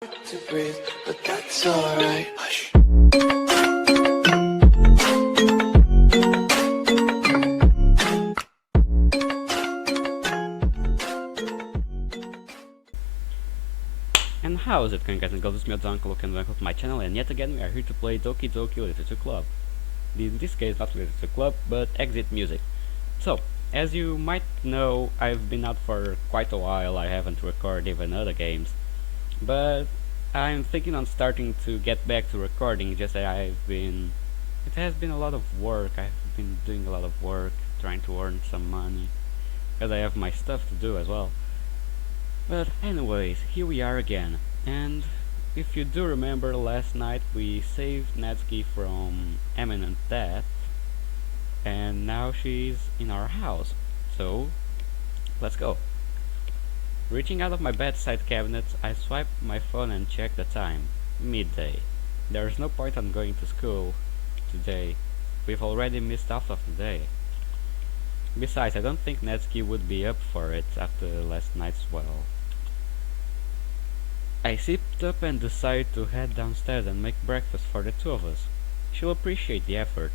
To breathe, but that's alright. Hush. And how is it going, guys and girls? It's me, Uncle, and welcome to my channel, and yet again we are here to play Doki Doki Literature Club. In this case, not Literature Club, but Exit Music. So, as you might know, I've been out for quite a while. I haven't recorded even other games, but I'm thinking on starting to get back to recording. Just that it has been a lot of work. I've been doing a lot of work, trying to earn some money, because I have my stuff to do as well. But anyways, here we are again, and if you do remember, last night we saved Natsuki from imminent death, and now she's in our house, so let's go. Reaching out of my bedside cabinet, I swipe my phone and check the time. Midday. There's no point on going to school today. We've already missed half of the day. Besides, I don't think Natsuki would be up for it after last night's swell. I sipped up and decided to head downstairs and make breakfast for the two of us. She'll appreciate the effort.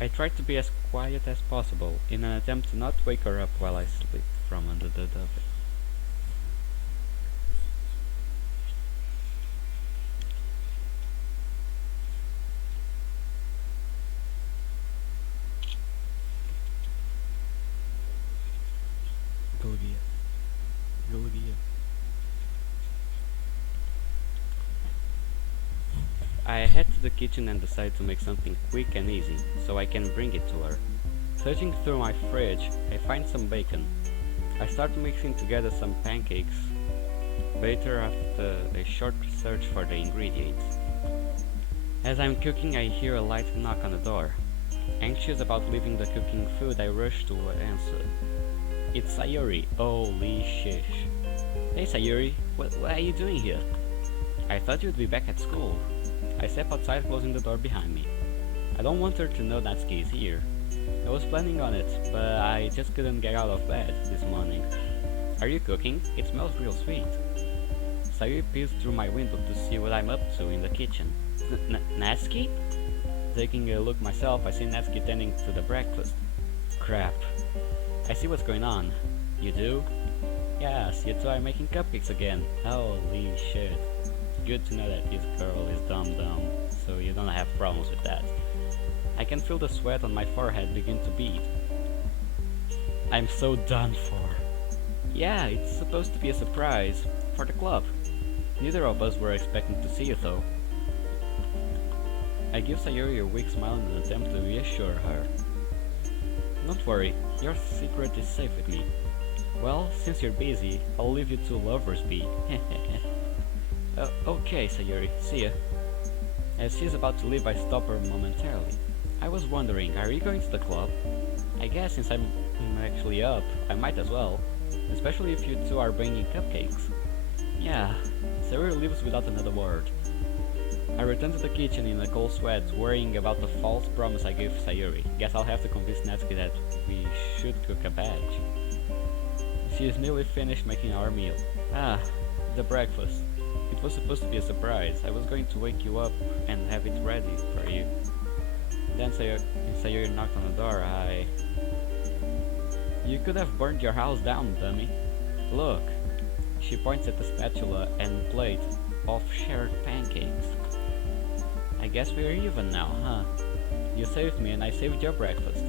I tried to be as quiet as possible in an attempt to not wake her up while I sleep from under the duvet. I head to the kitchen and decide to make something quick and easy, so I can bring it to her. Searching through my fridge, I find some bacon. I start mixing together some pancakes batter after a short search for the ingredients. As I'm cooking, I hear a light knock on the door. Anxious about leaving the cooking food, I rush to answer. It's Sayuri. Holy shish. Hey Sayuri, what are you doing here? I thought you'd be back at school. I step outside, closing the door behind me. I don't want her to know Natsuki is here. I was planning on it, but I just couldn't get out of bed this morning. Are you cooking? It smells real sweet. Sayuri peers through my window to see what I'm up to in the kitchen. Natsuki? Taking a look myself, I see Natsuki tending to the breakfast. Crap. I see what's going on. You do? Yes, you two are making cupcakes again. Holy shit. Good to know that this girl is dumb, so you don't have problems with that. I can feel the sweat on my forehead begin to bead. I'm so done for. Yeah, it's supposed to be a surprise for the club. Neither of us were expecting to see you though. I give Sayuri a weak smile in an attempt to reassure her. Don't worry, your secret is safe with me. Well, since you're busy, I'll leave you two lovers be. Okay, Sayuri, see ya. As she's about to leave, I stop her momentarily. I was wondering, are you going to the club? I guess since I'm actually up, I might as well. Especially if you two are bringing cupcakes. Yeah, Sayuri leaves without another word. I return to the kitchen in a cold sweat, worrying about the false promise I gave Sayuri. Guess I'll have to convince Natsuki that we should cook a batch. She is nearly finished making our meal. Ah, the breakfast. It was supposed to be a surprise. I was going to wake you up and have it ready for you. Then Sayuri knocked on the door. You could have burned your house down, dummy. Look. She points at the spatula and plate of shared pancakes. I guess we're even now, huh? You saved me and I saved your breakfast.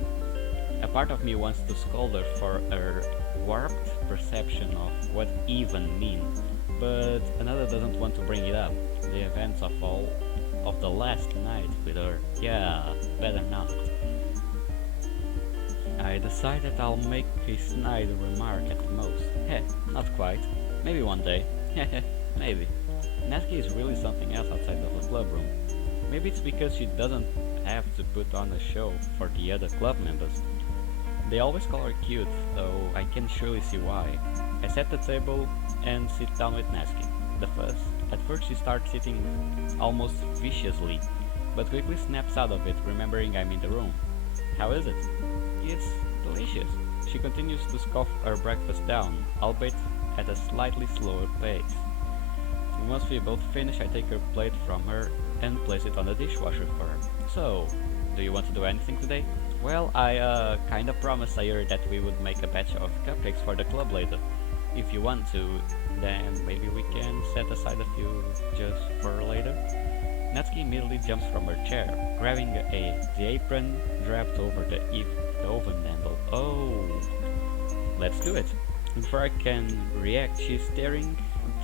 A part of me wants to scold her for her warped perception of what even means. But another doesn't want to bring it up. The events of the last night with her. Yeah, better not. I decide that I'll make a snide remark at the most. Heh, not quite. Maybe one day. Heh, maybe. Natsuki is really something else outside of the club room. Maybe it's because she doesn't have to put on a show for the other club members. They always call her cute, though I can surely see why. I set the table and sit down with Natsuki. At first she starts sitting almost viciously, but quickly snaps out of it, remembering I'm in the room. How is it? It's delicious. She continues to scoff her breakfast down, albeit at a slightly slower pace. Once we both finish, I take her plate from her and place it on the dishwasher for her. So, do you want to do anything today? Well, I kinda promised Sayuri that we would make a batch of cupcakes for the club later. If you want to, then maybe we can set aside a few just for later. Natsuki immediately jumps from her chair, grabbing the apron draped over the oven handle. Oh, let's do it. Before I can react, she's staring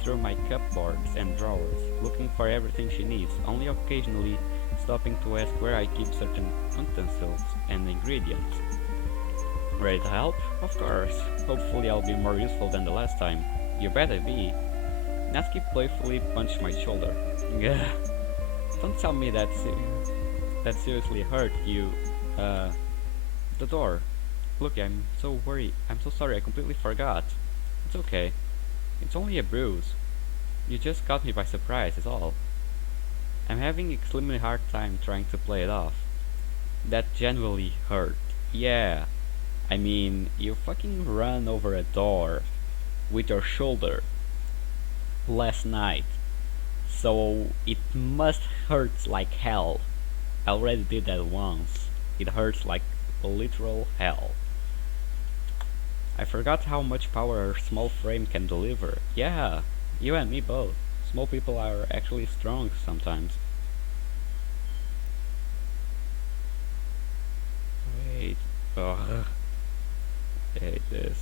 through my cupboards and drawers, looking for everything she needs, only occasionally stopping to ask where I keep certain utensils and ingredients. Ready to help? Of course. Hopefully I'll be more useful than the last time. You better be. Natsuki playfully punched my shoulder. Gah. Don't tell me that seriously hurt you. The door. Look, I'm so worried. I'm so sorry, I completely forgot. It's okay. It's only a bruise. You just caught me by surprise, is all. I'm having extremely hard time trying to play it off. That genuinely hurt. Yeah. I mean, you fucking ran over a door with your shoulder last night. So it must hurt like hell. I already did that once. It hurts like literal hell. I forgot how much power a small frame can deliver. Yeah, you and me both. Small people are actually strong sometimes. Wait. Ugh. I hate this.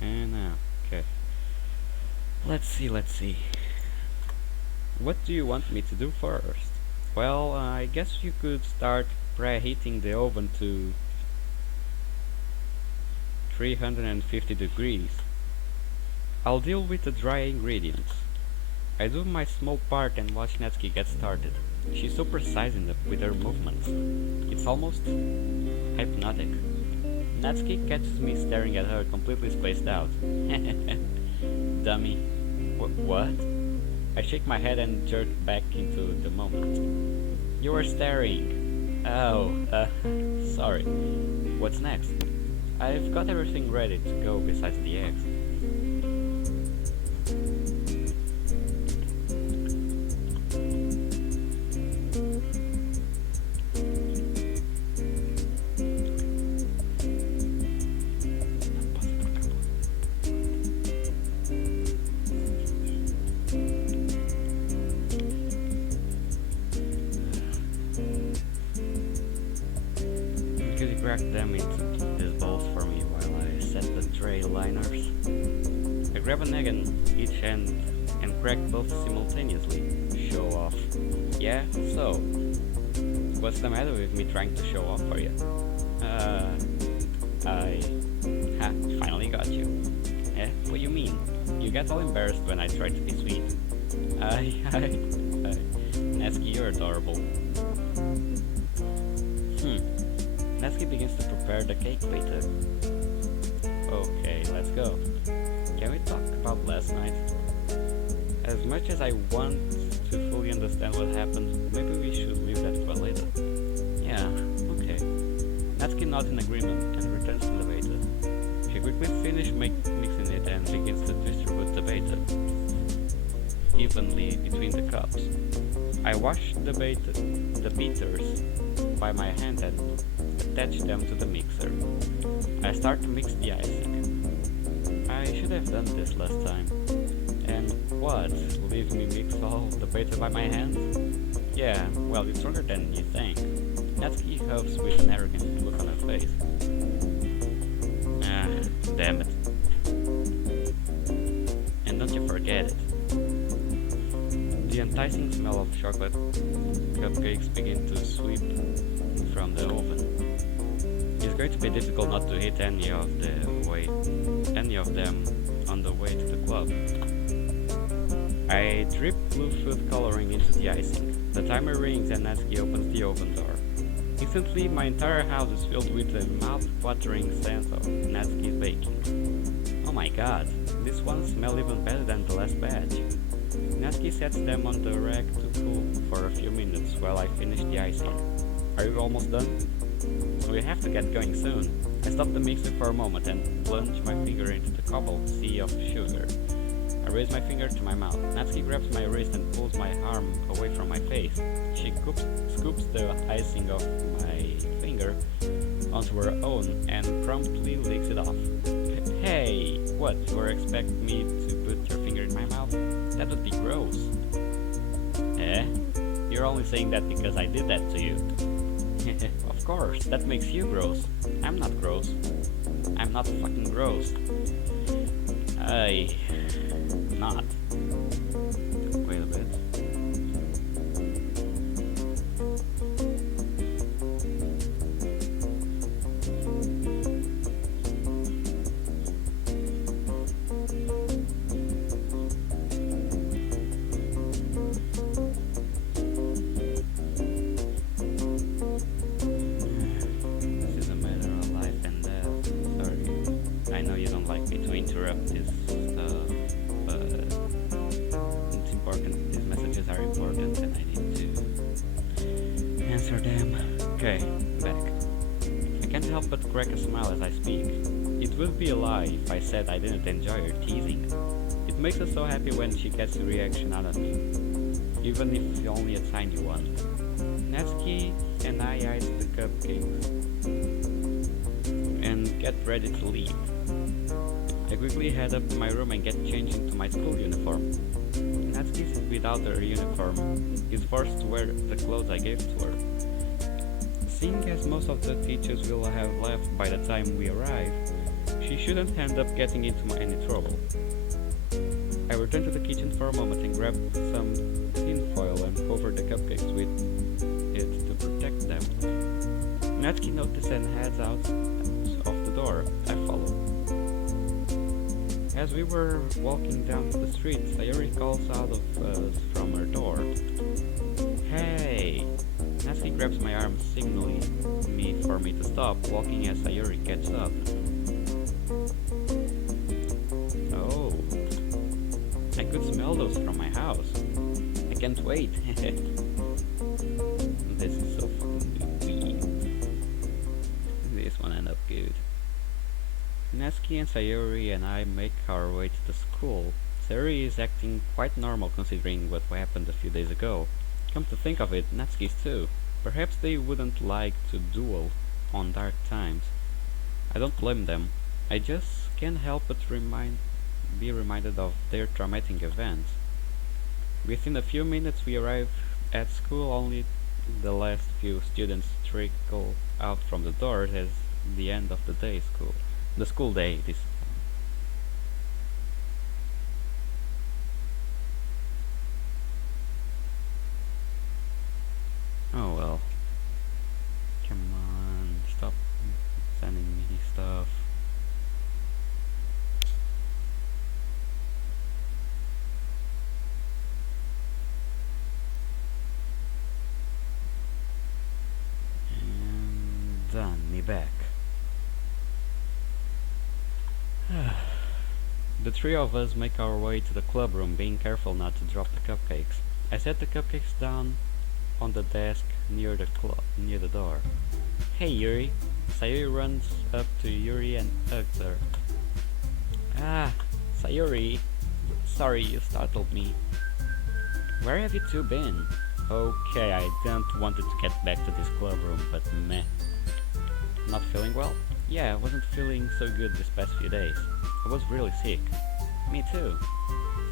And now, okay. Let's see. What do you want me to do first? Well, I guess you could start preheating the oven to 350 degrees. I'll deal with the dry ingredients. I do my small part and watch Natsuki get started. She's so precise with her movements. It's almost hypnotic. Natsuki catches me staring at her completely spaced out. Dummy. What? I shake my head and jerk back into the moment. You were staring. Oh, sorry. What's next? I've got everything ready to go besides the eggs. Could you crack them into these bowls for me while I set the tray liners? I grab an egg in each hand and crack both simultaneously. Show off. Yeah, so what's the matter with me trying to show off for you? I finally got you. Eh, what you mean? You get all embarrassed when I try to be sweet. Natsuki, you're adorable. Natsuki begins to prepare the cake later. Okay, let's go. Can we talk about last night? As much as I want to fully understand what happened, maybe we should leave that for later. Yeah, okay. Natsuki nods in agreement and returns to the beta. She quickly finishes mixing it and begins to distribute the beta evenly between the cups. I wash the beaters by my hand and attach them to the mixer. I start to mix the icing. I should have done this last time. And what? Leave me mix all the beta by my hand? Yeah, well, it's stronger than you think. Natsuki huffs with an arrogant look on her face. Ah, damn it. And don't you forget it. The enticing smell of chocolate cupcakes begin to sweep from the oven. It's going to be difficult not to hit any of them on the way to the club. I drip blue food coloring into the icing. The timer rings and Natsuki opens the oven door. Instantly, my entire house is filled with the mouth-watering scent of Natsuki's baking. Oh my god, this one smells even better than the last batch. Natsuki sets them on the rack to cool for a few minutes while I finish the icing. Are you almost done? We have to get going soon. I stop the mixer for a moment and plunge my finger into the cobbled sea of sugar. I raise my finger to my mouth. Natsuki grabs my wrist and pulls my arm away from my face. She scoops the icing off my finger onto her own and promptly licks it off. Hey, what, you were expecting me to put your finger in my mouth? That would be gross. Eh? You're only saying that because I did that to you. Of course, that makes you gross. I'm not gross. I'm not fucking gross. Not. Wait a bit. This is a matter of life and death. Sorry. I know you don't like me to interrupt this stuff, but it's important. These messages are important and I need to answer them. Okay, back. I can't help but crack a smile as I speak. It would be a lie if I said I didn't enjoy her teasing. It makes us so happy when she gets a reaction out of me, even if only a tiny one. Natsuki and I ice the cupcakes and get ready to leave. I quickly head up to my room and get changed into my school uniform. Natsuki, without her uniform, is forced to wear the clothes I gave to her. Seeing as most of the teachers will have left by the time we arrive, she shouldn't end up getting into any trouble. I return to the kitchen for a moment and grab some tin foil and cover the cupcakes with it to protect them. Natsuki notices and heads out of the door. I follow. As we were walking down the street, Sayori calls out of us from her door. Hey! Natsuki grabs my arm, signaling for me to stop, walking as Sayori gets up. Oh, I could smell those from my house. I can't wait. This is so fucking weird. This one ended up good. Natsuki and Sayori and I make our way to the school. Sayori is acting quite normal considering what happened a few days ago. Come to think of it, Natsuki's too. Perhaps they wouldn't like to duel on dark times. I don't blame them. I just can't help but be reminded of their traumatic events. Within a few minutes we arrive at school, only the last few students trickle out from the doors as the end of the school day this time. Oh well. Come on, stop sending me stuff. And done, me back. The three of us make our way to the club room, being careful not to drop the cupcakes. I set the cupcakes down on the desk near the door. Hey Yuri! Sayori runs up to Yuri and hugs her. Ah, Sayori! Sorry you startled me. Where have you two been? Okay, I didn't want to get back to this club room, but meh. Not feeling well? Yeah, I wasn't feeling so good this past few days. I was really sick. Me too.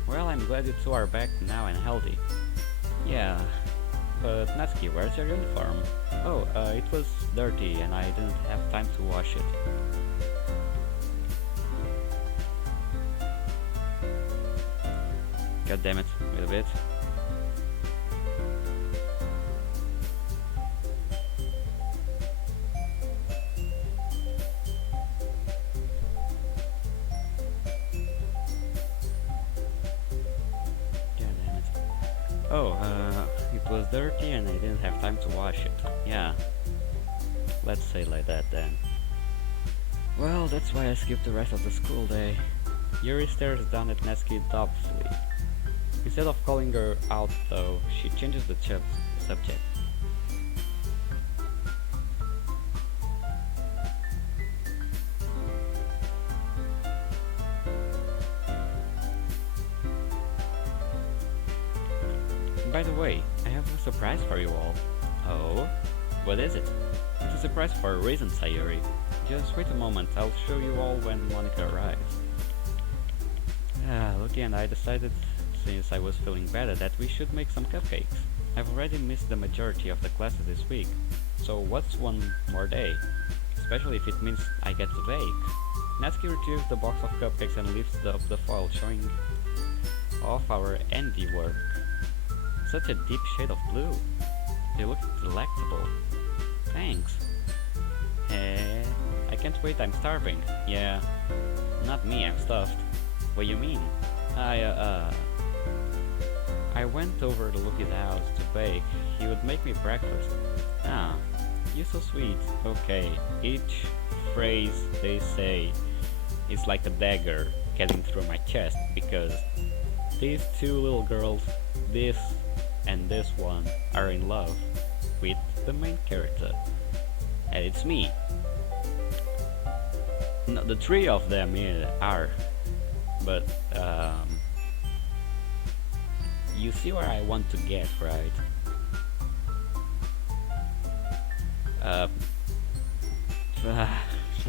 Well, I'm glad you two are back now and healthy. Yeah, but Natsuki, where's your uniform? Oh, it was dirty and I didn't have time to wash it. God damn it, wait a bit. Oh, it was dirty and I didn't have time to wash it. Yeah, let's say like that then. Well, that's why I skipped the rest of the school day. Yuri stares down at Natsuki doubtfully. Instead of calling her out though, she changes the subject. By the way, I have a surprise for you all. Oh? What is it? It's a surprise for a reason, Sayuri. Just wait a moment, I'll show you all when Monika arrives. Lucky and I decided, since I was feeling better, that we should make some cupcakes. I've already missed the majority of the classes this week, so what's one more day? Especially if it means I get to bake. Natsuki retrieves the box of cupcakes and lifts up the foil, showing off our handiwork. Such a deep shade of blue. They look delectable. Thanks. I can't wait, I'm starving. Yeah, not me, I'm stuffed. What you mean? I went over to Lucky's house to bake. He would make me breakfast. Ah, you're so sweet. Okay, each phrase they say is like a dagger getting through my chest because these two little girls, this and this one, are in love with the main character. And it's me. No, the three of them are. But, you see where I want to get, right? I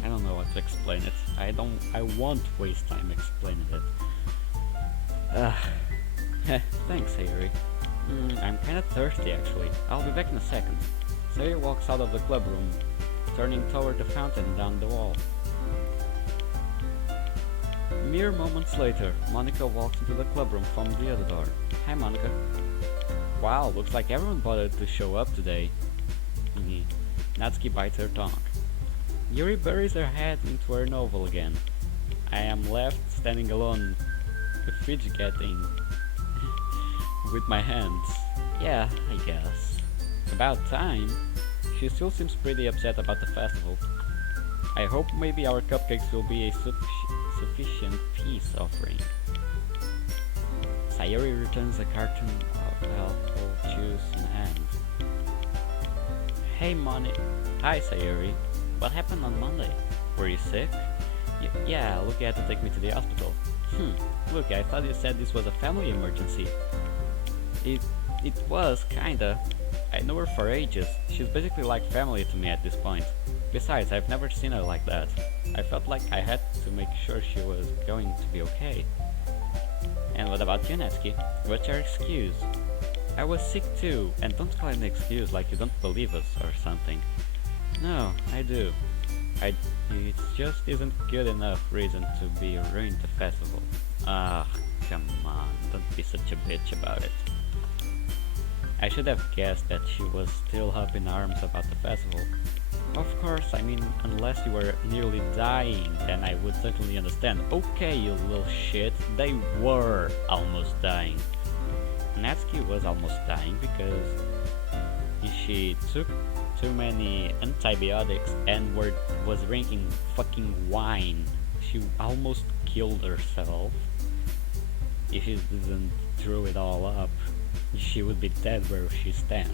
don't know what to explain it. I won't waste time explaining it. Thanks, Sayuri. I'm kinda thirsty actually. I'll be back in a second. Sayuri walks out of the club room, turning toward the fountain down the wall. Mere moments later, Monika walks into the clubroom from the other door. Hi, Monika. Wow, looks like everyone bothered to show up today. Natsuki bites her tongue. Yuri buries her head into her novel again. I am left standing alone, fidgeting with my hands. Yeah, I guess. About time. She still seems pretty upset about the festival. I hope maybe our cupcakes will be a sufficient peace offering. Sayuri returns a carton of apple juice in hand. Hey Moni. Hi Sayuri. What happened on Monday? Were you sick? Yeah, Lucky had to take me to the hospital. Look, I thought you said this was a family emergency. It was, kinda. I knew her for ages. She's basically like family to me at this point. Besides, I've never seen her like that. I felt like I had to make sure she was going to be okay. And what about you, Natsuki? What's your excuse? I was sick too, and don't call it an excuse like you don't believe us or something. No, I do. It just isn't good enough reason to be ruined the festival. Ah, come on, don't be such a bitch about it. I should have guessed that she was still up in arms about the festival. Of course, I mean, unless you were nearly dying, then I would certainly understand. Okay, you little shit, they were almost dying. Natsuki was almost dying because she took too many antibiotics and was drinking fucking wine. She almost killed herself. If she didn't throw it all up, she would be dead where she stands.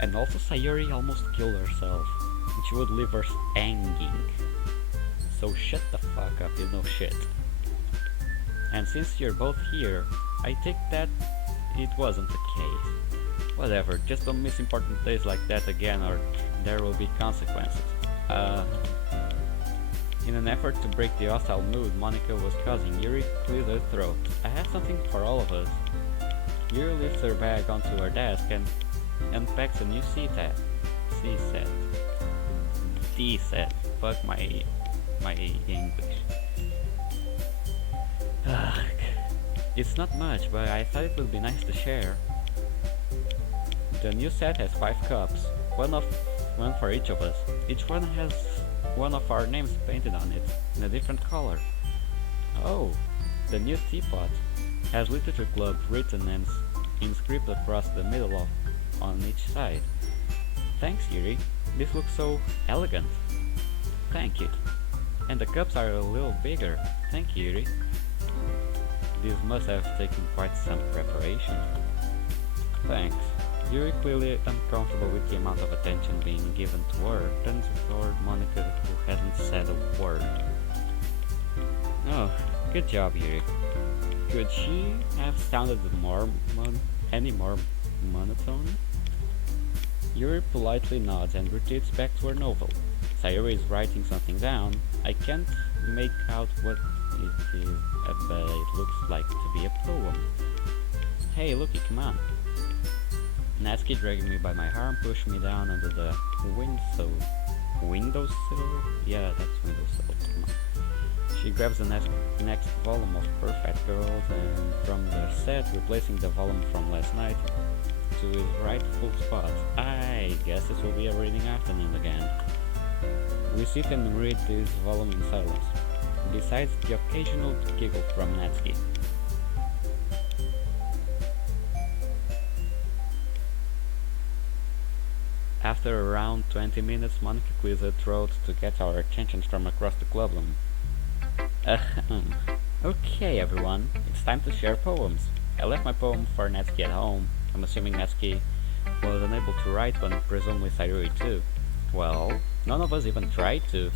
And also Sayuri almost killed herself. And she would leave her hanging. So shut the fuck up, you know shit. And since you're both here, I take that it wasn't the case. Whatever, just don't miss important days like that again or there will be consequences. In an effort to break the hostile mood Monika was causing, Yuri cleared her throat. I have something for all of us. Yuri lifts her bag onto her desk and unpacks a new C-set. D-set. Fuck my English. It's not much, but I thought it would be nice to share. The new set has 5 cups, one for each of us. Each one has one of our names painted on it, in a different color. Oh, the new teapot has Literature Club written and inscribed across the middle on each side. Thanks, Yuri. This looks so elegant. Thank you. And the cups are a little bigger. Thank you, Yuri. This must have taken quite some preparation. Thanks. Yuri, clearly uncomfortable with the amount of attention being given to her, turns toward Monika, who hasn't said a word. Oh, good job, Yuri. Could she have sounded more any more monotone? Yuri politely nods and retreats back to her novel. Sayuri is writing something down. I can't make out what it is, but it looks like to be a poem. Hey, looky, come on. Natsuki, dragging me by my arm, pushed me down under the windowsill? Yeah, that's windowsill. Come on. She grabs the next volume of Perfect Girls and from the set, replacing the volume from last night to his rightful spot. I guess this will be a reading afternoon again. We sit and read this volume in silence, besides the occasional giggle from Natsuki. After around 20 minutes, Monika clears her throat to get our attention from across the clubroom. Okay, everyone, it's time to share poems. I left my poem for Natsuki at home. I'm assuming Natsuki was unable to write one, presumably Sayuri too. Well, none of us even tried to.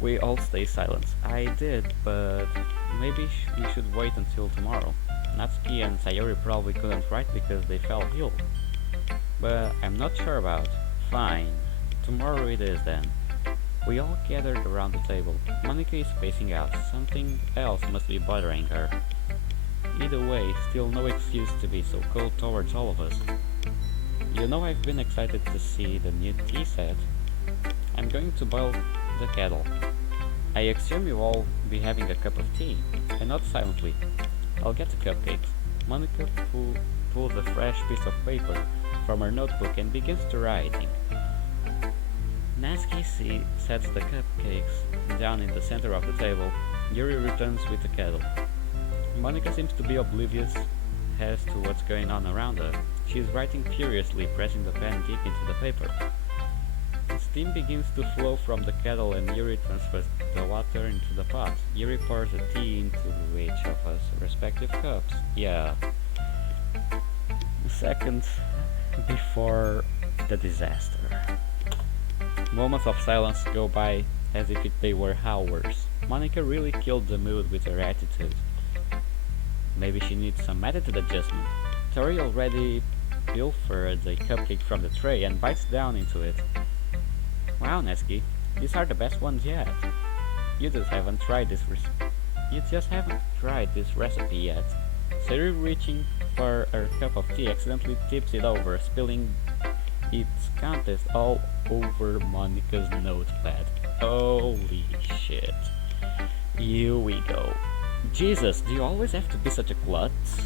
We all stay silent. I did, but maybe we should wait until tomorrow. Natsuki and Sayuri probably couldn't write because they fell ill. But I'm not sure about. Fine. Tomorrow it is then. We all gathered around the table. Monika is spacing out. Something else must be bothering her. Either way, still no excuse to be so cold towards all of us. You know I've been excited to see the new tea set. I'm going to boil the kettle. I assume you'll all be having a cup of tea. I nod silently. I'll get the cupcakes. Monika pulls a fresh piece of paper from her notebook and begins to writing. Natsuki sets the cupcakes down in the center of the table. Yuri returns with the kettle. Monika seems to be oblivious as to what's going on around her. She is writing furiously, pressing the pen deep into the paper. Steam begins to flow from the kettle and Yuri transfers the water into the pot. Yuri pours the tea into each of us respective cups. Yeah. Seconds before the disaster. Moments of silence go by as if they were hours. Monika really killed the mood with her attitude. Maybe she needs some attitude adjustment. Tori already pilfered the cupcake from the tray and bites down into it. Wow, Natsuki, these are the best ones yet. You just haven't tried this recipe yet. Sayuri, reaching for her cup of tea, accidentally tips it over, spilling its contents all over Monika's notepad. Holy shit. Here we go. Jesus, do you always have to be such a klutz?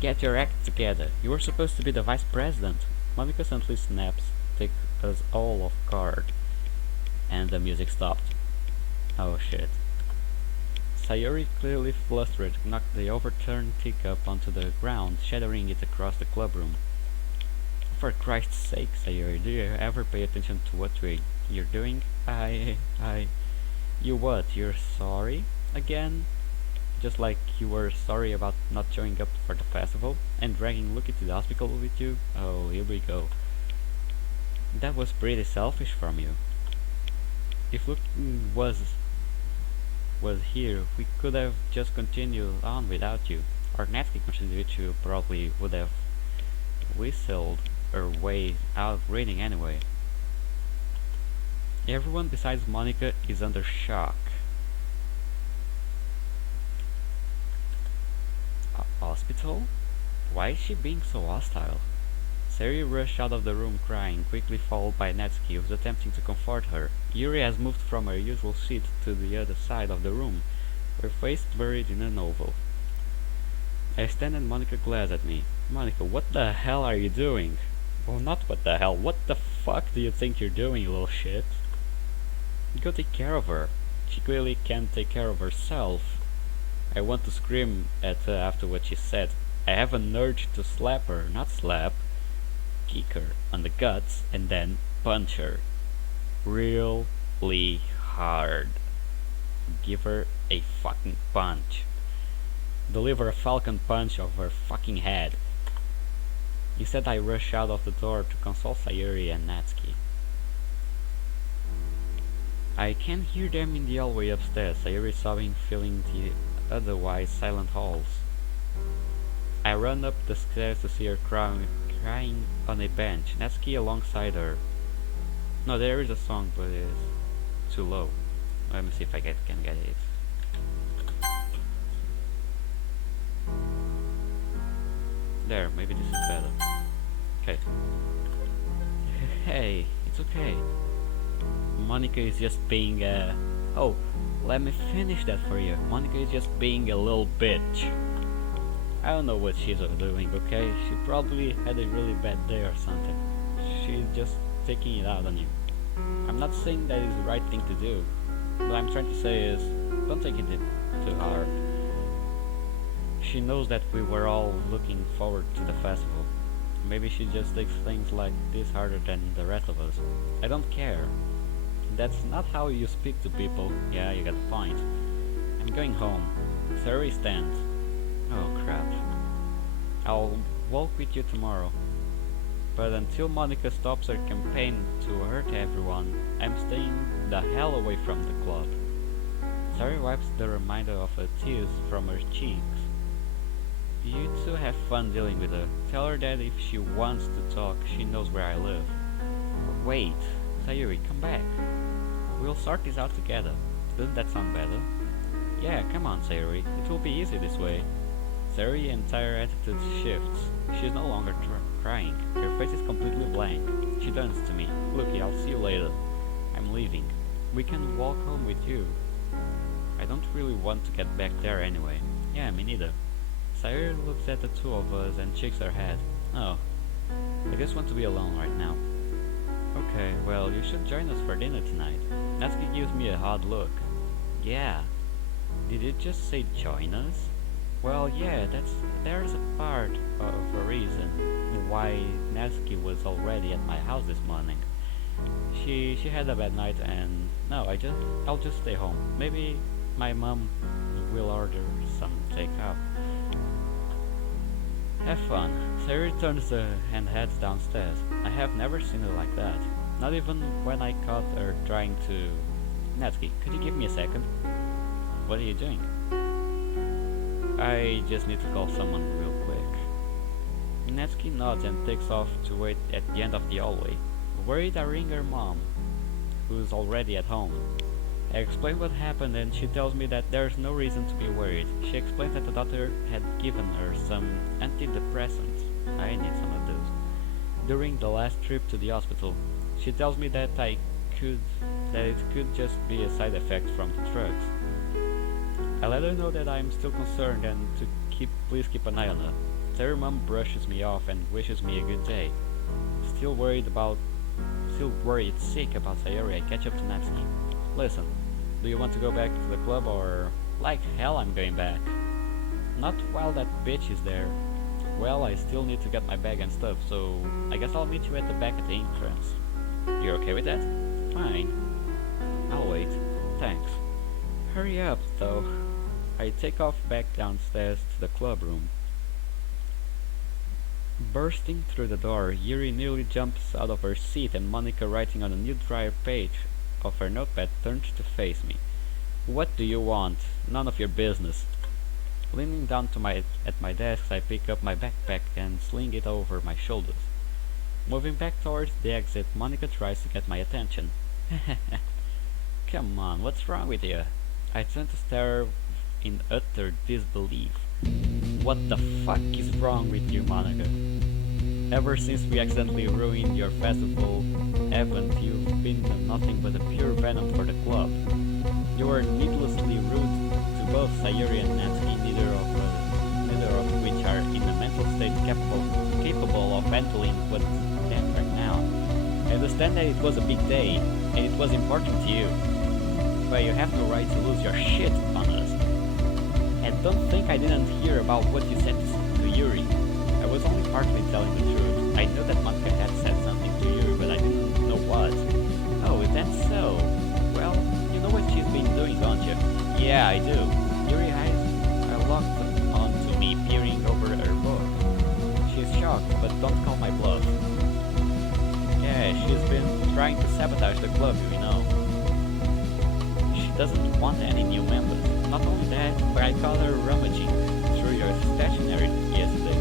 Get your act together. You were supposed to be the vice president. Monika suddenly snaps, take us all off guard. And the music stopped. Oh shit. Sayuri, clearly flustered, knocked the overturned teacup onto the ground, shattering it across the clubroom. For Christ's sake, Sayuri, do you ever pay attention to what you're doing? You what? You're sorry? Again? Just like you were sorry about not showing up for the festival and dragging Lucky to the hospital with you? Oh, here we go. That was pretty selfish from you. If Lucky was here, we could have just continued on without you. Or Natsuki contributed you probably would have whistled her way out reading anyway. Everyone besides Monika is under shock. Hospital? Why is she being so hostile? Sayuri rushed out of the room crying, quickly followed by Natsuki, who was attempting to comfort her. Yuri has moved from her usual seat to the other side of the room, her face buried in a novel. I stand and Monika glares at me. Monika, what the hell are you doing? Well, not what the hell, what the fuck do you think you're doing, you little shit? Go take care of her. She clearly can't take care of herself. I want to scream at her after what she said. I have an urge to slap her, not slap. Kick her on the guts and then punch her. Really hard. Give her a fucking punch. Deliver a falcon punch of her fucking head. Instead I rush out of the door to console Sayuri and Natsuki. I can hear them in the hallway upstairs, Sayuri sobbing, filling the otherwise silent halls. I run up the stairs to see her crying on a bench, Natsuki alongside her. No, there is a song, but it's too low. Let me see if I can get it. There, maybe this is better. Okay. Hey, it's okay. Monika is just being oh, let me finish that for you. Monika is just being a little bitch. I don't know what she's doing, okay? She probably had a really bad day or something. She's just taking it out on you. I'm not saying that is the right thing to do. What I'm trying to say is, don't take it too hard. She knows that we were all looking forward to the festival. Maybe she just takes things like this harder than the rest of us. I don't care. That's not how you speak to people. Yeah, you got the point. I'm going home. Sayori stands. Oh crap. I'll walk with you tomorrow. But until Monika stops her campaign to hurt everyone, I'm staying the hell away from the club. Sayori wipes the reminder of her tears from her cheeks. You two have fun dealing with her. Tell her that if she wants to talk, she knows where I live. Wait, Sayori, come back. We'll sort this out together. Doesn't that sound better? Yeah, come on, Sayori. It will be easy this way. Sayori's entire attitude shifts. She's no longer crying. Her face is completely blank. She turns to me. Looky, I'll see you later. I'm leaving. We can walk home with you. I don't really want to get back there anyway. Yeah, me neither. Sayori looks at the two of us and shakes her head. Oh, I just want to be alone right now. Okay, well, you should join us for dinner tonight. Natsuki gives me a odd look. Yeah. Did it just say join us? Well, yeah, there's a part of a reason why Natsuki was already at my house this morning. She had a bad night and no, I'll just stay home. Maybe my mom will order some takeout. Have fun. Sayori turns and heads downstairs. I have never seen her like that. Not even when I caught her trying to... Natsuki, could you give me a second? What are you doing? I just need to call someone real quick. Natsuki nods and takes off to wait at the end of the hallway. Worried, I ring her mom, who's already at home. I explain what happened and she tells me that there's no reason to be worried. She explains that the doctor had given her some antidepressants. I need some of those. During the last trip to the hospital, she tells me that it could just be a side effect from the drugs. I let her know that I'm still concerned and to please keep an eye on her. Her mom brushes me off and wishes me a good day. Still worried sick about Sayori, I catch up to Natsuki. Listen, do you want to go back to the club or... Like hell I'm going back. Not while that bitch is there. Well, I still need to get my bag and stuff, so I guess I'll meet you at the back at the entrance. You're okay with that? Fine. I'll wait. Thanks. Hurry up, though. I take off back downstairs to the club room. Bursting through the door, Yuri nearly jumps out of her seat and Monika, writing on a new dry page of her notepad, turns to face me. What do you want? None of your business. Leaning down at my desk, I pick up my backpack and sling it over my shoulders. Moving back towards the exit, Monika tries to get my attention. Come on, what's wrong with you? I turn to stare in utter disbelief. What the fuck is wrong with you, Monika? Ever since we accidentally ruined your festival event, you've been nothing but a pure venom for the club. You were needlessly rude to both Sayori and Natsuki, neither of which are in a mental state capable of handling what's happening right now. I understand that it was a big day, and it was important to you, but you have no right to lose your shit on us. And don't think I didn't hear about what you said to Yuri. I was only partly telling the truth. I knew that Monika had said something to Yuri, but I didn't know what. Oh, is that so? Well, you know what she's been doing, don't you? Yeah, I do. Yuri eyes are locked onto me, peering over her book. She's shocked, but don't call my bluff. Yeah, she's been trying to sabotage the club, you know. She doesn't want any new members. Not only that, but I caught her rummaging through your stationery yesterday.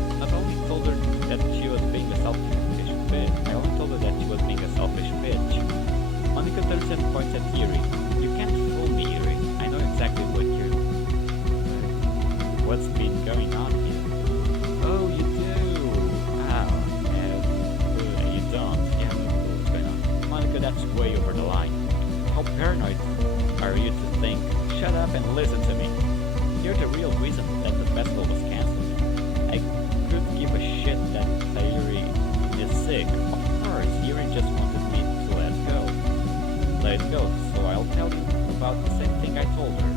and points at Yuri. You can't fool me, Yuri. I know exactly what you're... What's been going on here? Oh, you do! Oh, you don't. You have no clue what's going on. Monica, that's way over the line. How paranoid are you to think? Shut up and listen to me. You're the real reason that the festival was cancelled. I could give a shit that Sayuri is sick. Of course, Yuri just wanted me to let go. Let it go, so I'll tell you about the same thing I told her.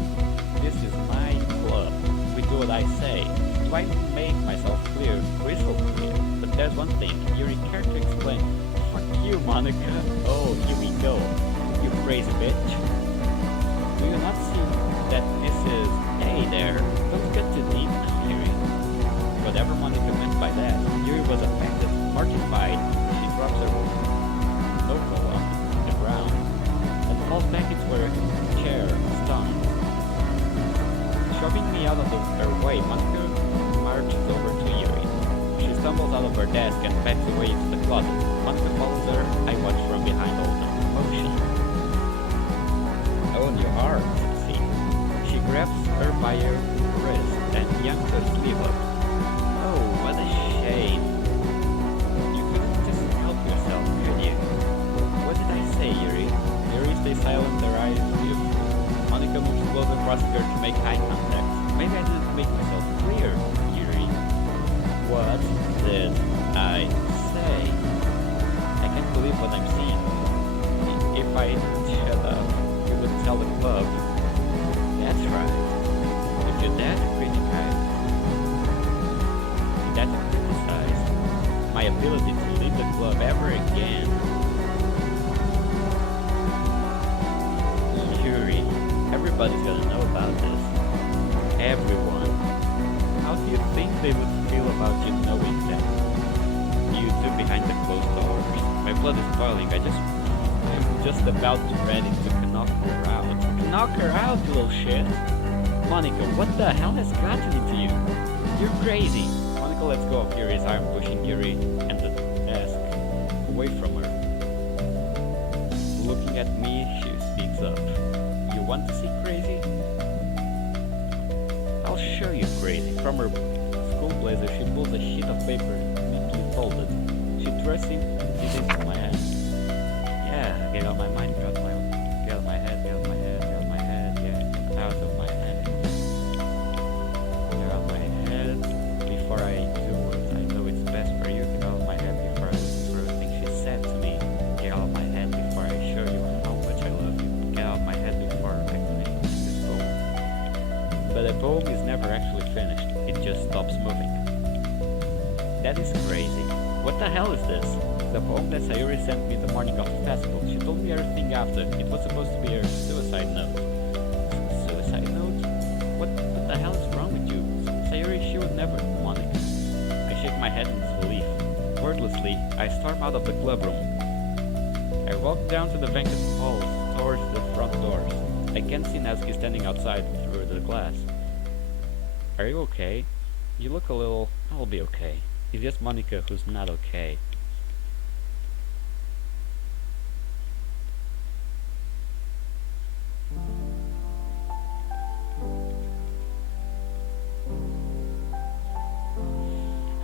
This is my club. We do what I say. Do I make myself clear, crystal clear? But there's one thing, Yuri care to explain. Fuck you, Monica. Oh, here we go. You crazy bitch. Do you not see that this is... Hey there, don't get too deep now, Yuri. Whatever Monica meant by that, Yuri was affected, mortified. She drops her notebook on the ground and falls back into her chair, stunned. Shoving me out of her way, Monica marches over to Yuri. She stumbles out of her desk and backs away into the closet. Monica follows her. I watch from behind all the motion. Oh, and your arm, see. She grabs her by her wrist and yanks her sleeve up. Oh, what a shame. You couldn't just help yourself, could you? What did I say, Yuri? Yuri stays silent, her eyes beautiful. Monica moves closer, crossing her to make eye contact. Maybe I didn't make myself clear, Yuri. What did I say? I can't believe what I'm seeing. If I shut up, you would tell the club. That's right. If you're that criticize my ability to lead the club ever again, Yuri, everybody's gonna know about this. Everyone. How do you think they would feel about you knowing that? You two behind the closed doors. My blood is boiling. I'm just about ready to knock her out. Knock her out, you little shit! Monica, what the hell has gotten into you? You're crazy! Monica lets go of Yuri's arm, pushing Yuri and the desk away from her. Looking at me, she speaks up. You want to see crazy? I'll show you crazy. From her school blazer, she pulls a sheet of paper neatly folded. She thrusts it into my hand. Yeah, get out of my mind, get out of my head, get out of my head, get out of my head, get out of my head. Get out of my head before I do what I know it's best for you. Get out of my head before I listen to everything she said to me. Get out of my head before I show you how much I love you. Get out of my head before I finish this poem. But the poem is never actually finished. It just stops moving. That is crazy. What the hell is this? The poem that Sayuri sent me the morning of the festival. She told me everything after. It was supposed to be her suicide note. Suicide note? What the hell is wrong with you? Sayuri, she would never. Monica. I shake my head in disbelief. Wordlessly, I storm out of the club room. I walk down to the vacant halls towards the front doors. I can see Natsuki standing outside through the glass. Are you okay? You look a little... I'll be okay. It's just Monica who's not okay.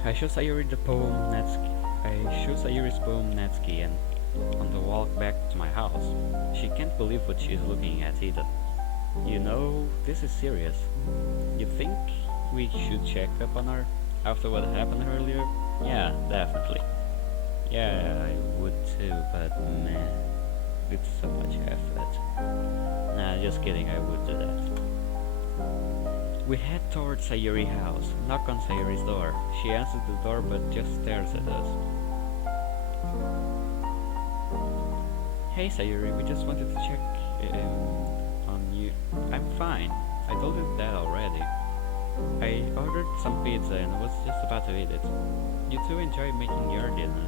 I show Sayuri the poem Natsuki. I show Sayuri's poem Natsuki and on the walk back to my house. She can't believe what she's looking at either. You know, this is serious. You think we should check up on her after what happened earlier? Yeah, definitely. Yeah, I would too, but meh, it's so much effort. Nah, just kidding, I would do that. We head towards Sayuri's house, knock on Sayuri's door. She answers the door but just stares at us. Hey Sayuri, we just wanted to check on you. I'm fine. I told you that already. I ordered some pizza and was just about to eat it. You two enjoy making your dinner.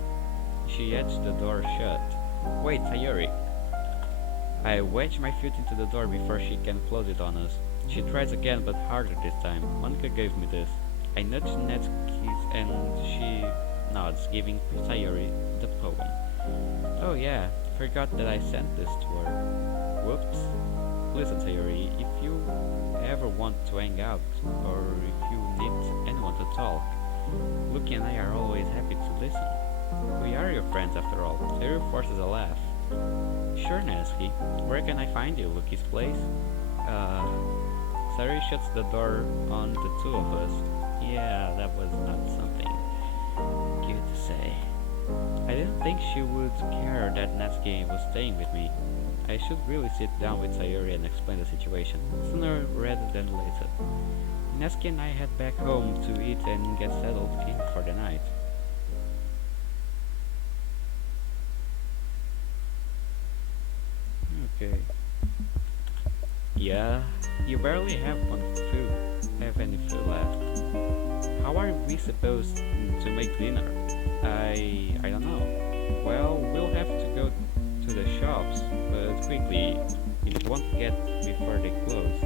She edged the door shut. Wait, Sayuri. I wedge my foot into the door before she can close it on us. She tries again, but harder this time. Monika gave me this. I nudge Natsuki's and she nods, giving Sayuri the poem. Oh yeah, forgot that I sent this to her. Whoops. Listen, Sayori, if you ever want to hang out, or if you need anyone to talk, Lucky and I are always happy to listen. We are your friends after all. Sayori forces a laugh. Sure, Natsuki. Where can I find you? Lucky's place? Uh... Sayori shuts the door on the two of us. Yeah, that was not something cute to say. I didn't think she would care that Natsuki was staying with me. I should really sit down with Sayori and explain the situation, sooner rather than later. Natsuki and I head back home to eat and get settled in for the night. Okay. Yeah, you barely have any food left. How are we supposed to make dinner? I don't know. Well, we'll have to go to the shops, but quickly. It won't get before they close.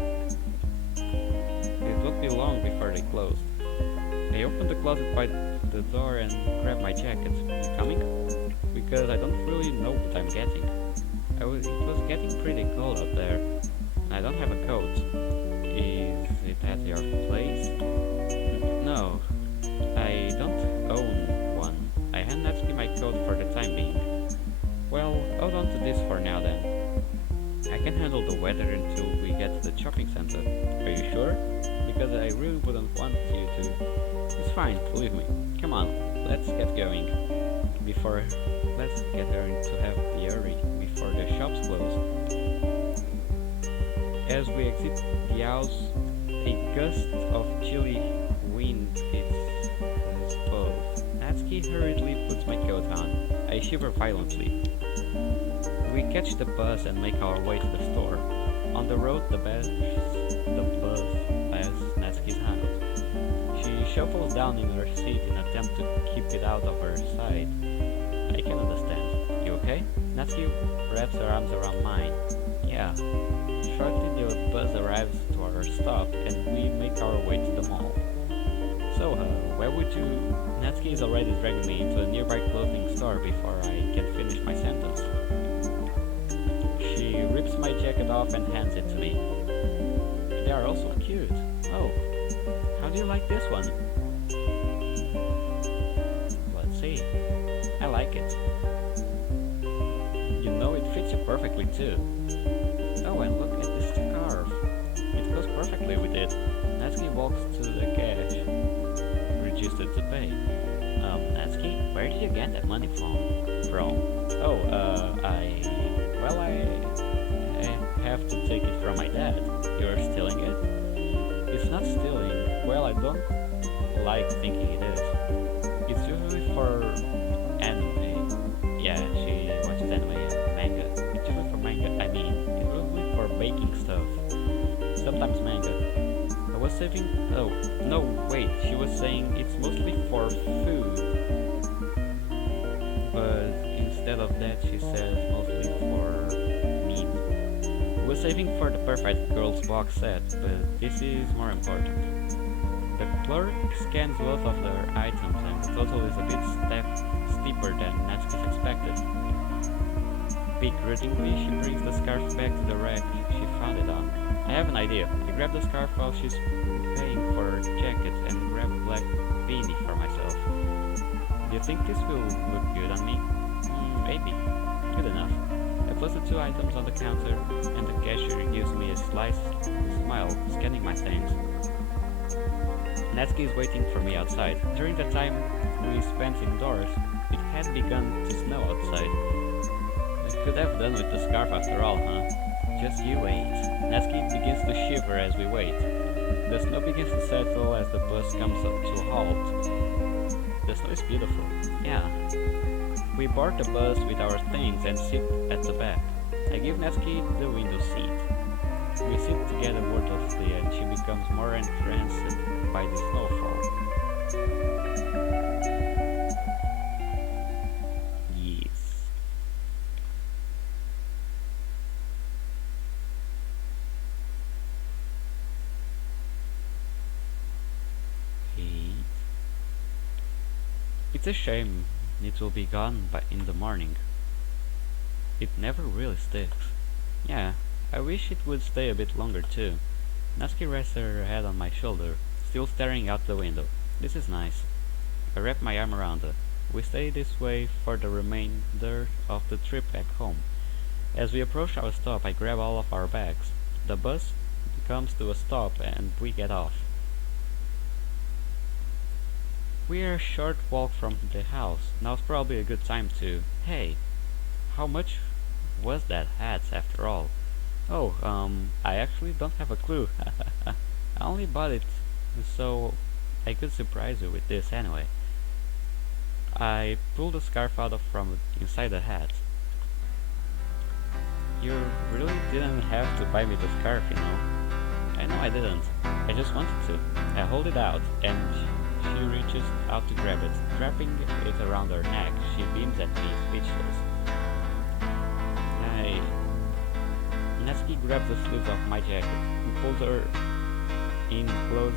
It won't be long before they close. I open the closet by the door and grab my jacket. You coming? Because I don't really know what I'm getting. It was getting pretty cold out there. I don't have a coat. Is it at your place? No, I don't own one. I hand Natsuki my coat for the time being. Well, hold on to this for now then. I can handle the weather until we get to the shopping center. Are you sure? Because I really wouldn't want you to. It's fine, believe me. Come on, let's get going. Let's get going to have the hurry before the shops close. As we exit the house, a gust of chilly wind hits us both. Natsuki hurriedly puts my coat on. I shiver violently. We catch the bus and make our way to the store. On the road, the bus passes Natsuki's house. She shuffles down in her seat in an attempt to keep it out of her side. I can understand. You okay? Natsuki wraps her arms around mine. Yeah. Shortly the bus arrives to our stop and we make our way to the mall. So, where would you... Natsuki is already dragging me into a nearby clothing store before I can finish my sentence. She rips my jacket off and hands it to me. They are also cute. Oh, how do you like this one? Let's see. I like it. You know it fits you perfectly too. Oh, and look at this scarf. It goes perfectly with it. Natsuki walks to the cash register to pay. Natsuki, where did you get that money from? Oh, I have to take it from my dad. You're stealing it? It's not stealing. Well, I don't like thinking it is. It's usually for anime. Yeah, she watches anime and manga. It's usually for manga. I mean, it's usually for baking stuff. Sometimes manga. I was saving... Oh, no, wait. She was saying it's mostly for food. But instead of that, she says mostly for meat. I was saving for the perfect girl's box set, but this is more important. The clerk scans both of their items and the total is a bit steeper than Natsuki's expected. Begrudgingly, she brings the scarf back to the rack she found it on. I have an idea. I grab the scarf while she's paying for her jacket and grab a black beanie for myself. Do you think this will look good on me? Maybe. Good enough. I place the two items on the counter and the cashier gives me a slight smile, scanning my things. Natsuki is waiting for me outside. During the time we spent indoors, it had begun to snow outside. I could have done with the scarf after all, huh? Just you wait. Natsuki begins to shiver as we wait. The snow begins to settle as the bus comes up to a halt. The snow is beautiful. Yeah. We board the bus with our things and sit at the back. I give Natsuki the window seat. We sit together wordlessly and she becomes more entranced by the snowfall. Yes. It's a shame it will be gone in the morning. It never really sticks. Yeah, I wish it would stay a bit longer too. Natsuki rests her head on my shoulder, still staring out the window. This is nice. I wrap my arm around her. We stay this way for the remainder of the trip back home. As we approach our stop, I grab all of our bags. The bus comes to a stop and we get off. We are a short walk from the house. Now's probably a good time to... Hey, how much was that hat after all? Oh, I actually don't have a clue. I only bought it so I could surprise you with this anyway. I pulled the scarf out from inside the hat. You really didn't have to buy me the scarf, you know. I know I didn't. I just wanted to. I hold it out, and she reaches out to grab it. Wrapping it around her neck, she beams at me, speechless. Natsuki grabs the sleeves of my jacket and pulls her in close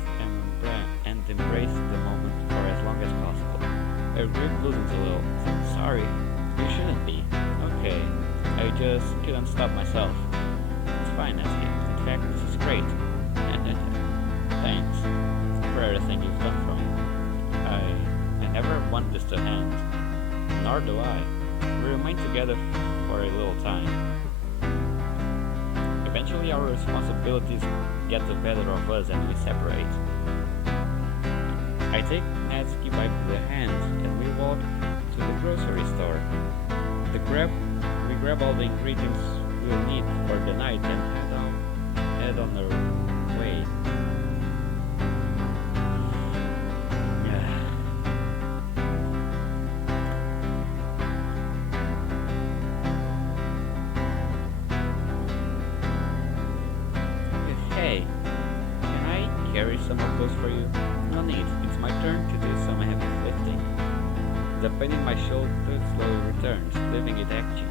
and embraces the moment for as long as possible. Her grip loosens a little. Sorry, you shouldn't be. Okay, I just couldn't stop myself. It's fine, Natsuki. In fact, this is great. Thanks for everything you've done for me. I never want this to end. Nor do I. We remain together for a little time. Eventually our responsibilities get the better of us and we separate. I take Natsuki by the hand and we walk to the grocery store. We grab all the ingredients we'll need for the night and head on our way. Hey, can I carry some of those for you? No need, it's my turn to do some heavy lifting. The pain in my shoulder slowly returns, leaving it itching.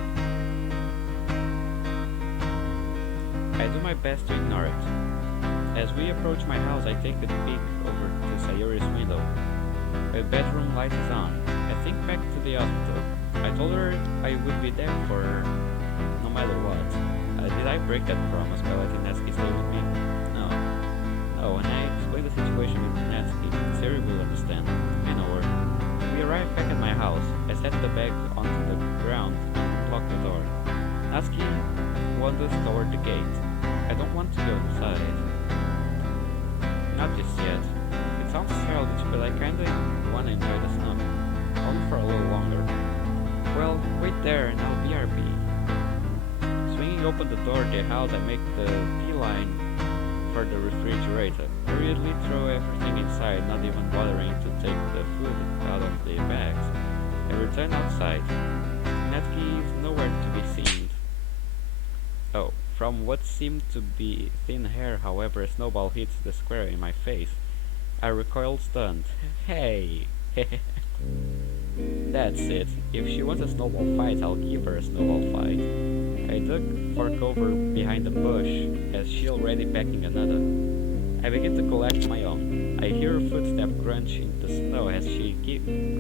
I do my best to ignore it. As we approach my house, I take a peek over to Sayori's window. Her bedroom light is on. I think back to the hospital. I told her I would be there for her, no matter what. Did I break that promise by letting Natsuki stay with me? No. No, when I explain the situation with Natsuki, Sayori will understand. I know her. We arrive back at my house. I set the bag onto the ground and lock the door. Natsuki wanders toward the gate. I don't want to go inside. Not just yet. It sounds childish, but I kinda wanna enjoy the snow. Only for a little longer. Well, wait there and I'll BRB. Swinging open the door of the house, I make the beeline for the refrigerator. Hurriedly throw everything inside, not even bothering to take the food out of the bags. I return outside. Natsuki is nowhere to be seen. Oh, from what seemed to be thin hair, however, a snowball hits the square in my face. I recoil stunned. Hey! That's it. If she wants a snowball fight, I'll give her a snowball fight. I duck for cover behind a bush, as she already packing another. I begin to collect my own. I hear her footstep crunch in the snow as she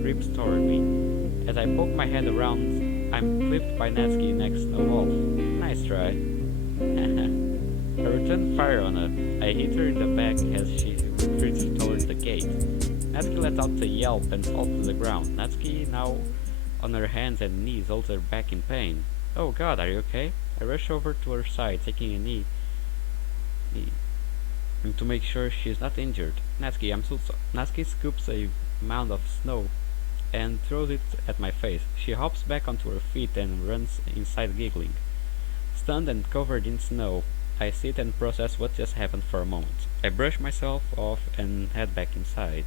creeps toward me. As I poke my head around, I'm clipped by Natsuki next to a wolf. Nice try. I return fire on her. I hit her in the back as she retreats towards the gate. Natsuki let out a yelp and falls to the ground. Natsuki, now on her hands and knees, holds her back in pain. Oh god, are you okay? I rush over to her side, taking a knee to make sure she's not injured. Natsuki, I'm so sorry. Natsuki scoops a mound of snow and throws it at my face. She hops back onto her feet and runs inside giggling. Stunned and covered in snow, I sit and process what just happened for a moment. I brush myself off and head back inside.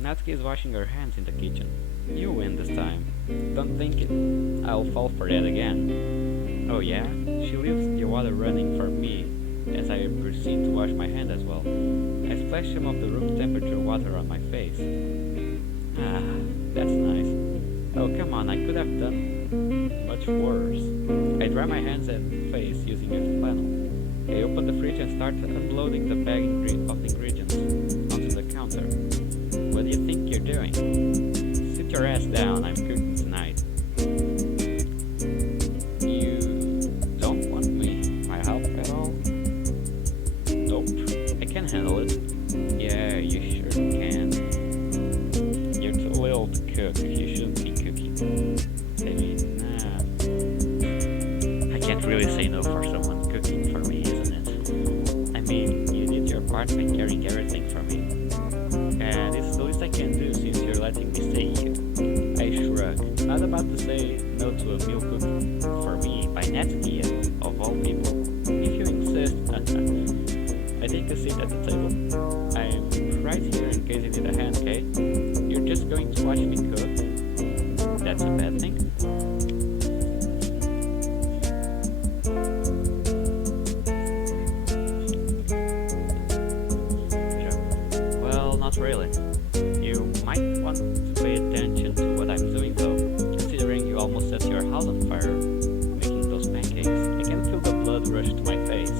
Natsuki is washing her hands in the kitchen. You win this time. Don't think I'll fall for that again. Oh yeah? She leaves the water running for me as I proceed to wash my hand as well. I splash some of the room temperature water on my face. Ah, that's nice. Oh come on, I could have done much worse. I dry my hands and face using a flannel. I open the fridge and start unloading the bag of ingredients onto the counter. What do you think you're doing? Sip Sit your ass down, I'm cooking tonight. You don't want my help at all? Nope, I can handle it. Yeah, you sure can. You're too little to cook, you shouldn't be cooking. I mean, I can't really say no for someone cooking for me, isn't it? I mean, you did your part by carrying everything for me. And it's the least I can do since you're letting me stay here. I shrug, not about to say no to a meal cooked for me by Natsuki of all people. If you insist, I take a seat at the table. I'm right here in case you need a hand, okay? You're just going to watch me cook? That's a bad thing? Well, not really. You might want to pay attention to what I'm doing though, considering you almost set your house on fire making those pancakes. I can feel the blood rush to my face.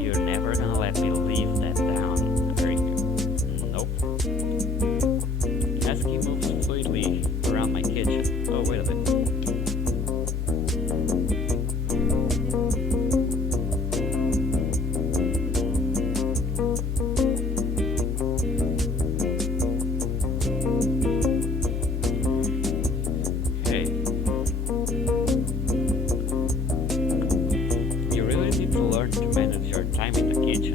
You're never gonna let me leave that down, are you? Nope. Natsuki moves fluidly around my kitchen. Oh, wait a bit. Learn to manage your time in the kitchen.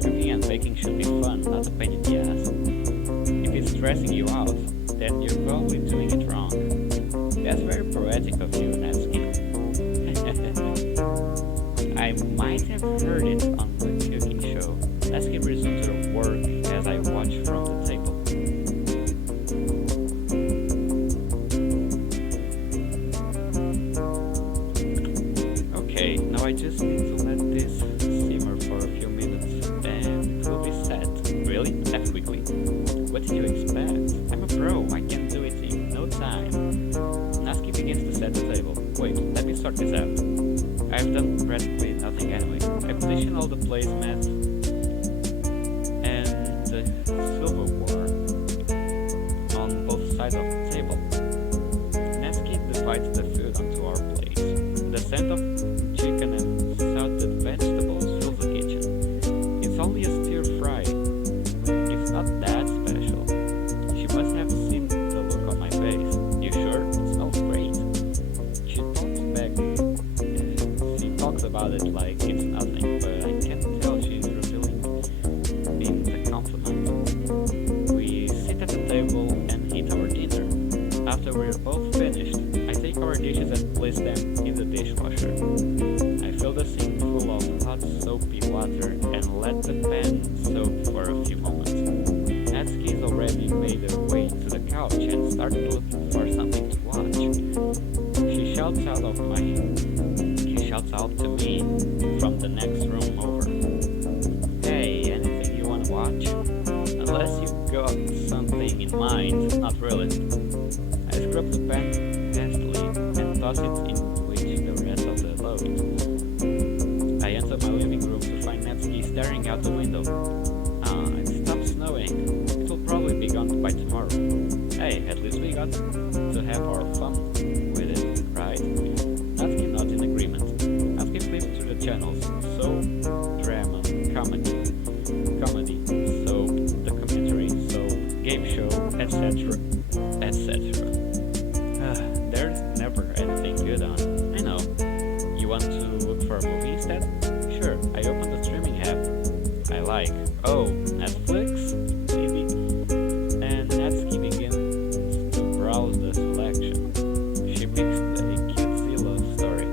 Cooking and baking should be fun, not a pain in the ass. If it's stressing you out, then you're probably doing it wrong. That's very poetic of you, Natsuki. I might have heard it on the cooking show. Natsuki resumes her work as I watch from the table. Okay, now I just need to let this simmer for a few minutes and it will be set. Really? That quickly? What did you expect? I'm a pro, I can do it in no time. Natsuki begins to set the table. Wait, let me sort this out. I've done practically nothing anyway. I position all the placemats and the silverware on both sides of the table. Natsuki divides the food onto our plates. The scent of chicken and salted vegetables fills the kitchen. It's only a stir fry. It's not that special. She must have seen the look on my face. You sure? It smells great. She talks about it like it's nothing, but I can tell she's revealing in the compliment. We sit at the table and eat our dinner. After we're both finished, I take our dishes and place them in the dishwasher. I fill the sink full of hot soapy water and let the pan soak for a few moments. Natsuki's already made her way to the couch and started looking for something to watch. She shouts out to me from the next room over. Hey, anything you wanna watch? Unless you got something in mind, not really. I scrub the pan hastily and toss it in the rest of the load. I enter my living room to find Natsuki staring out the window. It stopped snowing. It will probably be gone by tomorrow. Hey, at least we got to have our fun with it, right? Natsuki nods in agreement. Natsuki flips through the channels. Soap, drama, comedy, soap, documentary, soap, game show, etc. etc. There's never anything good on. I know. You want to look for a movie instead? Sure, I open the streaming app I like. Oh, Netflix? Maybe? And Natsuki begins to browse the selection. She picks a cutesy love story.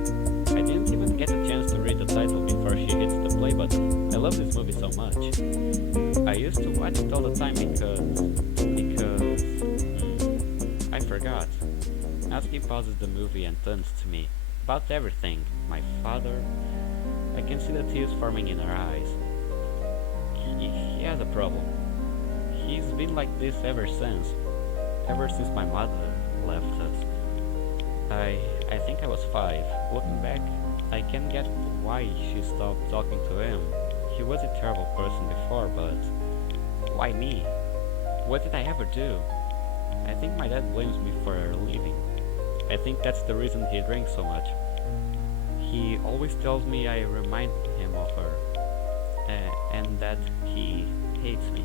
I didn't even get a chance to read the title before she hits the play button. I love this movie so much. I used to watch it all the time because I forgot. Natsuki pauses the movie and turns to me. About everything. My father. I can see the tears forming in her eyes. He has a problem. He's been like this ever since my mother left us. I think I was 5. Looking back, I can get why she stopped talking to him. He was a terrible person before, but why me? What did I ever do? I think my dad blames me for leaving. I think that's the reason he drinks so much. He always tells me I remind him of her, and that he hates me.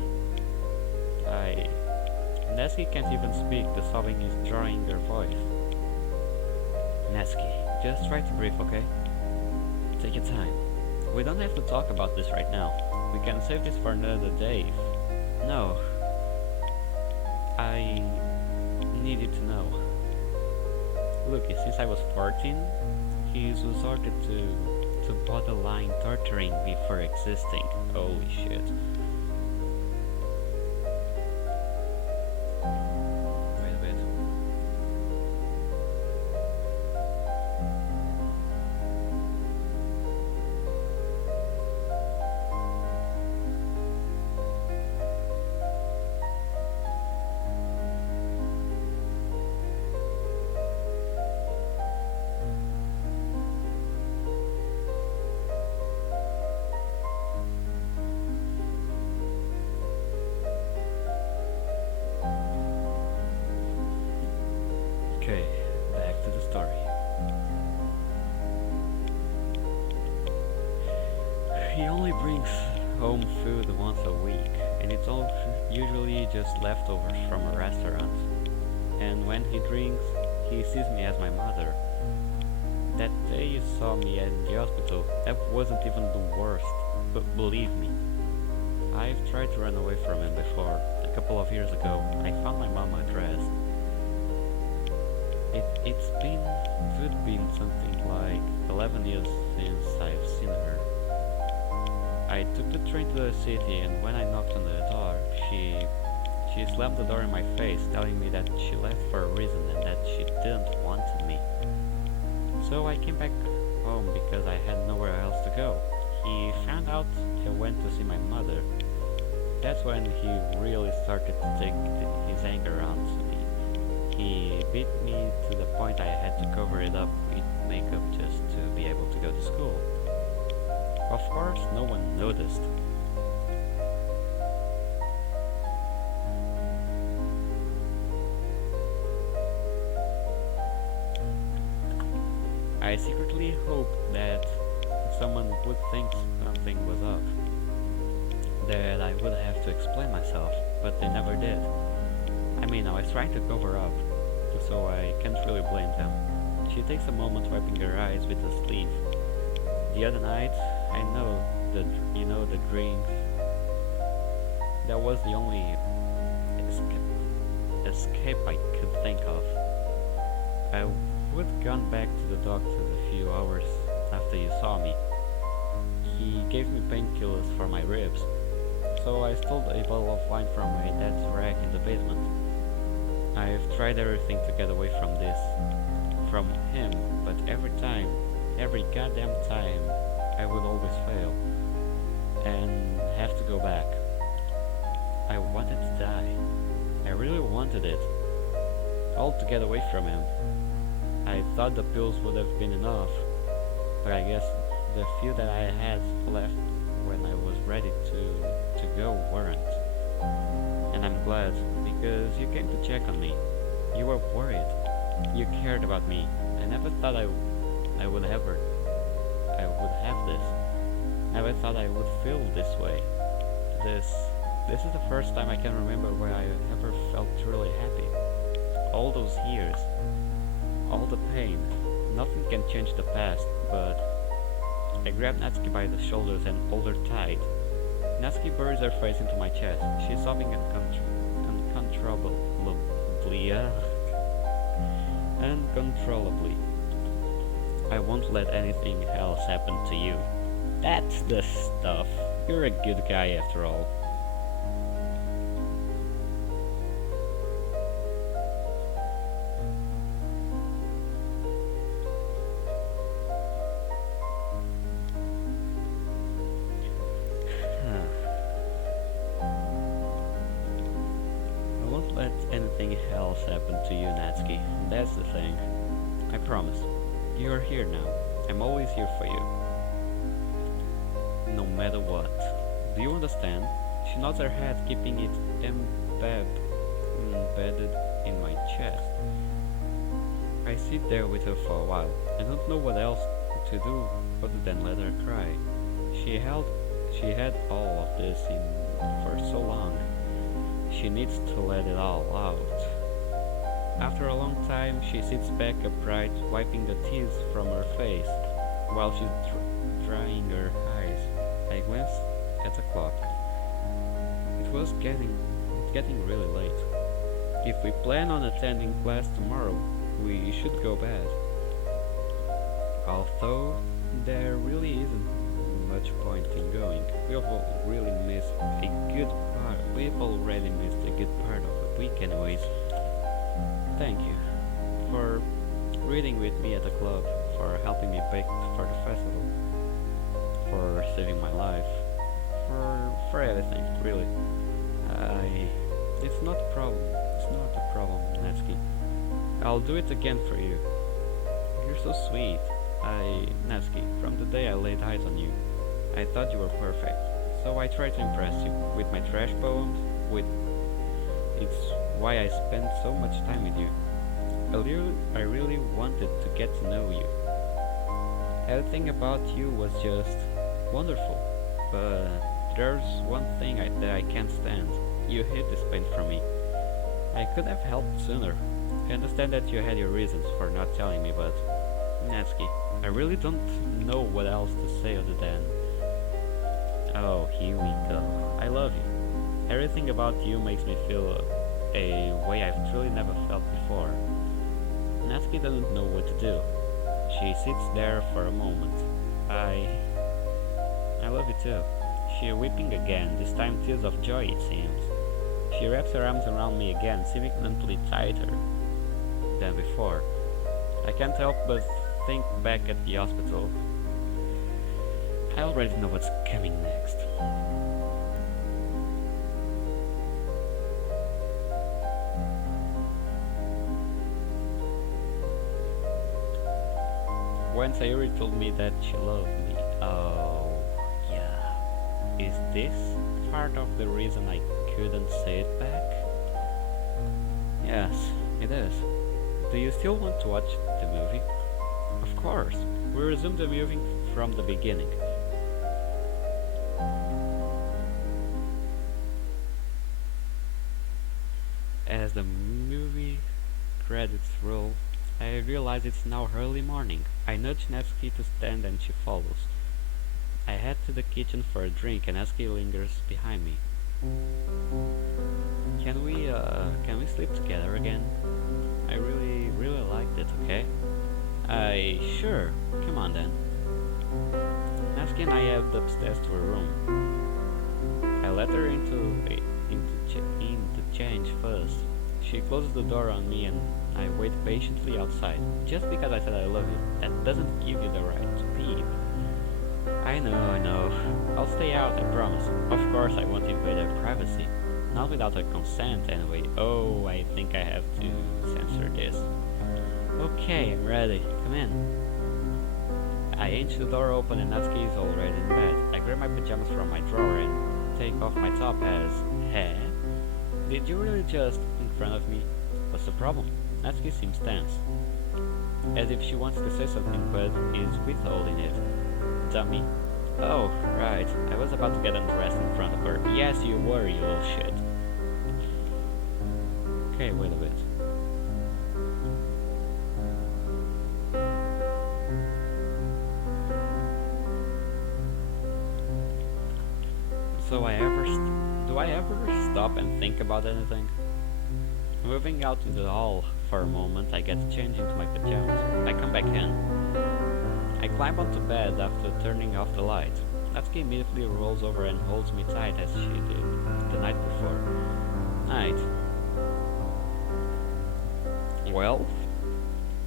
Natsuki can't even speak, the sobbing is drawing her voice. Natsuki, just try to breathe, okay? Take your time. We don't have to talk about this right now. We can save this for another day. No. I need you to know. Look, since I was 14, he's resorted to borderline torturing me for existing. Holy shit. Wait a bit. Okay, back to the story. He only brings home food once a week, and it's all usually just leftovers from a restaurant. And when he drinks, he sees me as my mother. That day you saw me at the hospital, that wasn't even the worst, but believe me, I've tried to run away from him before. A couple of years ago, I found my mom address. It's been something like 11 years since I've seen her. I took the train to the city, and when I knocked on the door, she slammed the door in my face, telling me that she left for a reason and that she didn't want me. So I came back home because I had nowhere else to go. He found out I went to see my mother. That's when he really started to take his anger out to me. He beat me to the point I had to cover it up with makeup just to be able to go to school. Of course, no one noticed. I secretly hoped that someone would think something was up, that I would have to explain myself, but they never did. I mean, I was trying to cover up, so I can't really blame them. She takes a moment wiping her eyes with a sleeve. The other night, I know that, the drinks. That was the only escape I could think of. I would gone back to the doctor a few hours after you saw me. He gave me painkillers for my ribs, so I stole a bottle of wine from my dad's rack in the basement. I've tried everything to get away from him, but every goddamn time, I would always fail, and have to go back. I wanted to die. I really wanted it. All to get away from him. I thought the pills would have been enough, but I guess the few that I had left when I was ready to go weren't. And I'm glad, because you came to check on me. You were worried. You cared about me. I never thought I would have this. Never thought I would feel this way. This is the first time I can remember where I ever felt truly happy. All those years, all the pain, nothing can change the past, but I grabbed Natsuki by the shoulders and pulled her tight. Natsuki buries her face into my chest. She's sobbing uncontrollably. I won't let anything else happen to you. That's the stuff. You're a good guy after all. I won't let anything else happen to you, Natsuki. That's the thing. I promise. You're here now. I'm always here for you. No matter what. Do you understand? She nods her head, keeping it embedded in sit there with her for a while. I don't know what else to do other than let her cry. She held she had all of this in for so long. She needs to let it all out. After a long time, she sits back upright, wiping the tears from her face, while she's drying her eyes. I glanced at the clock. It was getting really late. If we plan on attending class tomorrow, we should go bed. Although there really isn't much point in going. We've really missed a good part. We've already missed a good part of the week anyways. Thank you for reading with me at the club, for helping me bake for the festival, for saving my life, for everything, really. It's not a problem. It's not a problem, Natsuki. I'll do it again for you. You're so sweet. Natsuki, from the day I laid eyes on you, I thought you were perfect. So I tried to impress you with my trash poems, it's why I spent so much time with you. I really wanted to get to know you. Everything about you was just wonderful. But there's one thing that I can't stand. You hid this pain from me. I could have helped sooner. I understand that you had your reasons for not telling me, but Natsuki, I really don't know what else to say other than, oh, here we go. I love you. Everything about you makes me feel a way I've truly never felt before. Natsuki doesn't know what to do. She sits there for a moment. I love you too. She's weeping again, this time tears of joy it seems. She wraps her arms around me again, significantly tighter than before. I can't help but think back at the hospital. I already know what's coming next. When Sayuri told me that she loved me, oh yeah. Is this part of the reason I couldn't say it back? Yes, it is. Do you still want to watch the movie? Of course. We resume the movie from the beginning. As the movie credits roll, I realize it's now early morning. I nudge Natsuki to stand and she follows. I head to the kitchen for a drink and Natsuki lingers behind me. Can we sleep together again? I really liked it, okay? Sure. Come on then. Natsuki and I head upstairs to her room. I let her into change first. She closes the door on me and I wait patiently outside. Just because I said I love you, that doesn't give you the right to leave. I know. I'll stay out, I promise. Of course I won't invade her privacy. Not without her consent anyway. Oh, I think I have to censor this. Okay, I'm ready. Come in. I inch the door open and Natsuki is already in bed. I grab my pajamas from my drawer and take off my top as, hey? Did you really just in front of me? What's the problem? Natsuki seems tense, as if she wants to say something but is withholding it. Dummy. Oh, right. I was about to get undressed in front of her. Yes, you were, you little shit. Okay, wait a bit. Do I ever stop and think about anything? Moving out to the hall for a moment, I get changed into my pajamas. I come back in. I climb onto bed after turning off the light. Natsuki immediately rolls over and holds me tight as she did the night before. Night. Well,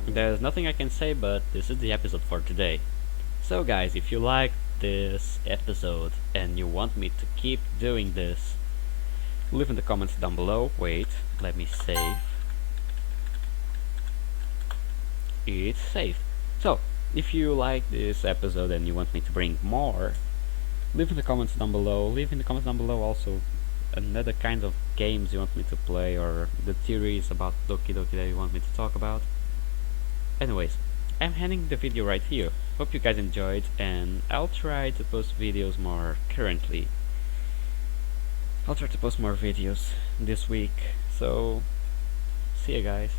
there's nothing I can say, but this is the episode for today. So guys, if you like this episode and you want me to keep doing this, leave in the comments down below. Wait, let me save. It's saved. So, if you like this episode and you want me to bring more, leave in the comments down below. Leave in the comments down below also another kind of games you want me to play or the theories about Doki Doki that you want me to talk about. Anyways, I'm ending the video right here. Hope you guys enjoyed, and I'll try to post videos more currently. I'll try to post more videos this week, so see you guys.